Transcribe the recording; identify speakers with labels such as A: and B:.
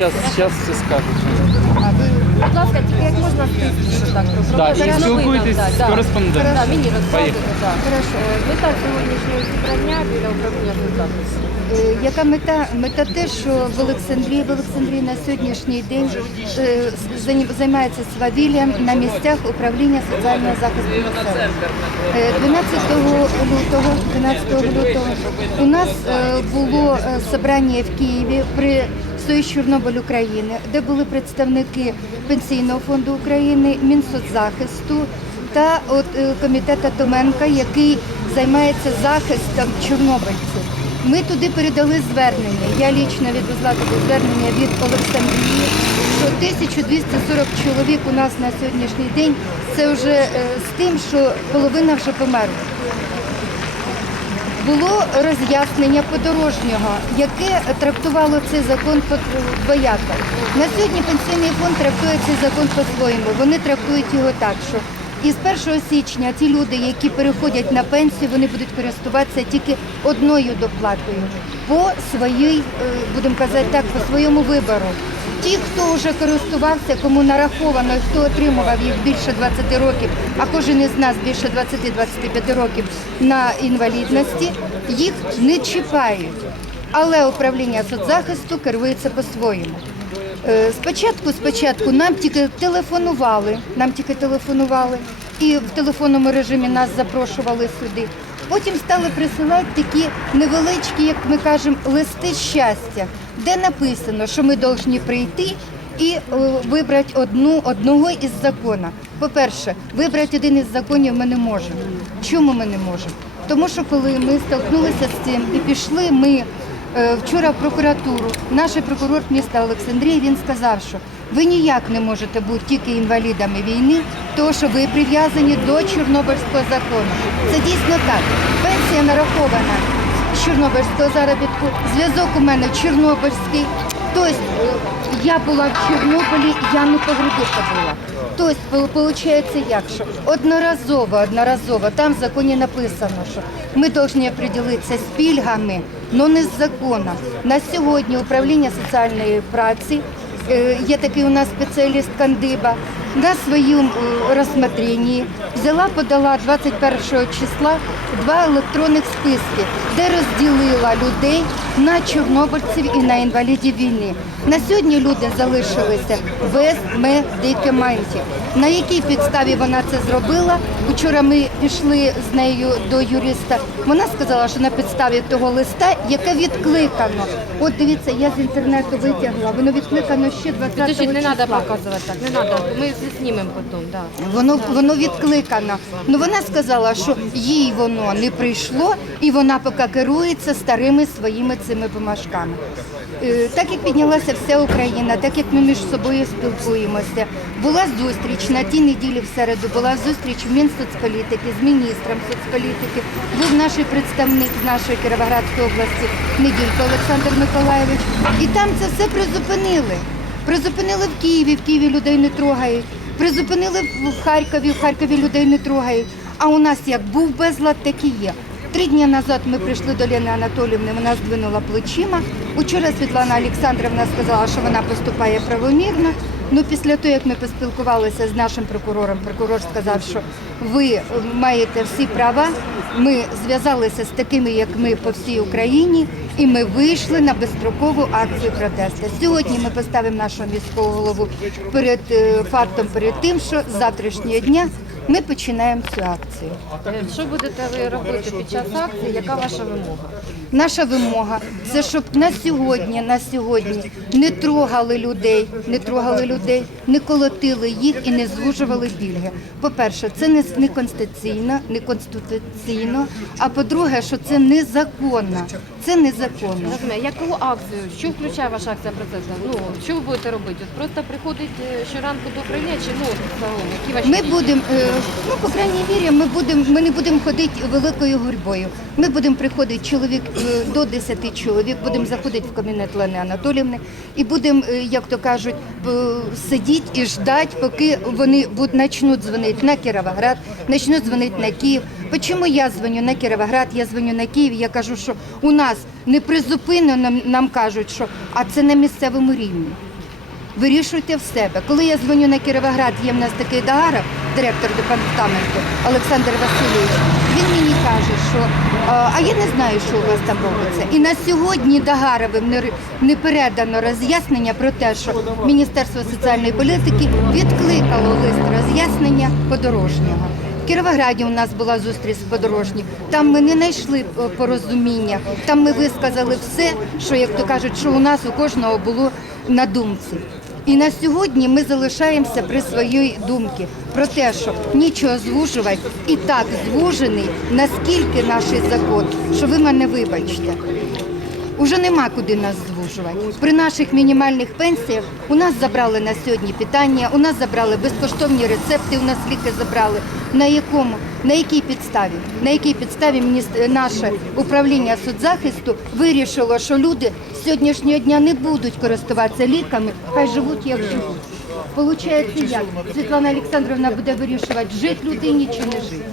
A: Зараз, зараз все скажуть.
B: Будь ласка, тільки як можна швидше так. про
A: Да, і
B: новинам,
A: спілкуйтесь
B: да,
A: з
B: да.
A: кореспондентом.
B: Да, мені розказуйте,
A: Поїхали.
B: так. Е, Мета сьогоднішнього зібрання біля управління соцзахисту.
C: Е, Яка мета? Мета те, що в Олександрії, в Олександрії на сьогоднішній день е, займ- займається свавіллям на місцях управління соціального захисту населення. Е, 12 лютого, 12 лютого у нас е, було е, собрання в Києві при Союз Чорнобиль України, де були представники Пенсійного фонду України, Мінсоцзахисту та от е, комітету Томенка, який займається захистом чорнобильців. Ми туди передали звернення. Я лічно відвезла туди звернення від Олександрії, що 1240 чоловік у нас на сьогоднішній день це вже е, з тим, що половина вже померла. Було роз'яснення подорожнього, яке трактувало цей закон двояко. На сьогодні пенсійний фонд трактує цей закон по-своєму. Вони трактують його так, що із 1 січня ті люди, які переходять на пенсію, вони будуть користуватися тільки одною доплатою по своїй, е, будемо казати так, по своєму вибору. Ті, хто вже користувався, кому нараховано, і хто отримував їх більше 20 років, а кожен із нас більше 20-25 років на інвалідності, їх не чіпають. Але управління соцзахисту керується по-своєму. Е, Спочатку, спочатку нам тільки телефонували, нам тільки телефонували, і в телефонному режимі нас запрошували сюди. Потім стали присилати такі невеличкі, як ми кажемо, листи щастя, де написано, що ми повинні прийти і е, вибрати одну, одного із законів. По-перше, вибрати один із законів ми не можемо. Чому ми не можемо? Тому що коли ми столкнулися з цим і пішли ми вчора в прокуратуру, наш прокурор міста Олександрії, він сказав, що ви ніяк не можете бути тільки інвалідами війни, тому що ви прив'язані до Чорнобильського закону. Це дійсно так. Пенсія нарахована з Чорнобильського заробітку, зв'язок у мене Чорнобильський. Тобто я була в Чорнобилі, я не погребиха була. Тобто, виходить, як що одноразово, одноразово, там в законі написано, що ми повинні приділитися з пільгами, але не з законом. На сьогодні управління соціальної праці, е, є такий у нас спеціаліст Кандиба, на своєму е, розсмотренні взяла, подала 21 числа два електронних списки, де розділила людей на чорнобильців і на інвалідів війни. На сьогодні люди залишилися без медикаментів. На якій підставі вона це зробила? Вчора ми пішли з нею до юриста. Вона сказала, що на підставі того листа, яке відкликано. От дивіться, я з інтернету витягла. Воно відкликано ще 20
B: Підождіть, не треба показувати так, не треба. Ми це знімемо потім, да.
C: Воно воно відкликано. Ну вона сказала, що їй воно не прийшло, і вона поки керується старими своїми цими бумажками. Е, Так як піднялася вся Україна, так як ми між собою спілкуємося, була зустріч на тій неділі в середу, була зустріч в Мінсоцполітики з міністром соцполітики. Був наш представник з нашої Кіровоградської області Неділько Олександр Миколаєвич. І там це все призупинили. Призупинили в Києві, в Києві людей не трогають. Призупинили в Харкові, в Харкові людей не трогають. А у нас як був безлад, так і є. Три дні назад ми прийшли до Лени Анатоліївни, вона здвинула плечима. Учора Світлана Олександрівна сказала, що вона поступає правомірно. Ну, після того, як ми поспілкувалися з нашим прокурором, прокурор сказав, що ви маєте всі права. Ми зв'язалися з такими, як ми по всій Україні, і ми вийшли на безстрокову акцію протесту. Сьогодні ми поставимо нашого міського голову перед е, фактом, перед тим, що з завтрашнього дня ми починаємо цю акцію.
B: Е, Що будете ви робити під час акції? Яка ваша вимога?
C: Наша вимога це щоб на сьогодні, на сьогодні не трогали людей, не трогали людей, не колотили їх і не звужували пільги. По-перше, це не, не конституційно, не конституційно. А по-друге, що це незаконно. Це незаконно.
B: Розумію, яку акцію? Що включає ваша акція протесту? Ну, що ви будете робити? От просто приходить е, щоранку до управління чи ну, загалом? Які ваші
C: Ми будемо, е, ну по крайній мірі, ми будемо, ми не будемо ходити великою гурьбою. Ми будемо приходити чоловік до 10 чоловік, будемо заходити в кабінет Лени Анатолівни і будемо, е, як то кажуть, е, сидіти і ждати, поки вони почнуть дзвонити на Кіровоград, почнуть дзвонити на Київ. Чому я дзвоню на Кіровоград, я дзвоню на Київ, я кажу, що у нас не призупинено нам, кажуть, що а це на місцевому рівні. вирішуйте в себе. Коли я дзвоню на Кіровоград, є в нас такий Дагаров, директор департаменту Олександр Васильович. Він мені каже, що а, а я не знаю, що у вас там робиться. І на сьогодні Дагаровим не, не передано роз'яснення про те, що Міністерство соціальної політики відкликало лист роз'яснення подорожнього. В Кіровограді у нас була зустріч з подорожнім. Там ми не знайшли е, порозуміння. Там ми висказали все, що як то кажуть, що у нас у кожного було на думці. І на сьогодні ми залишаємося при своїй думці про те, що нічого звужувати і так звужений, наскільки наш закон, що ви мене вибачте. Уже нема куди нас звужувати. При наших мінімальних пенсіях у нас забрали на сьогодні питання, у нас забрали безкоштовні рецепти, у нас ліки забрали. На якому, на якій підставі? На якій підставі наше управління соцзахисту вирішило, що люди з сьогоднішнього дня не будуть користуватися ліками, хай живуть як живуть. Получається як? Світлана Олександровна буде вирішувати, жити людині чи не жити.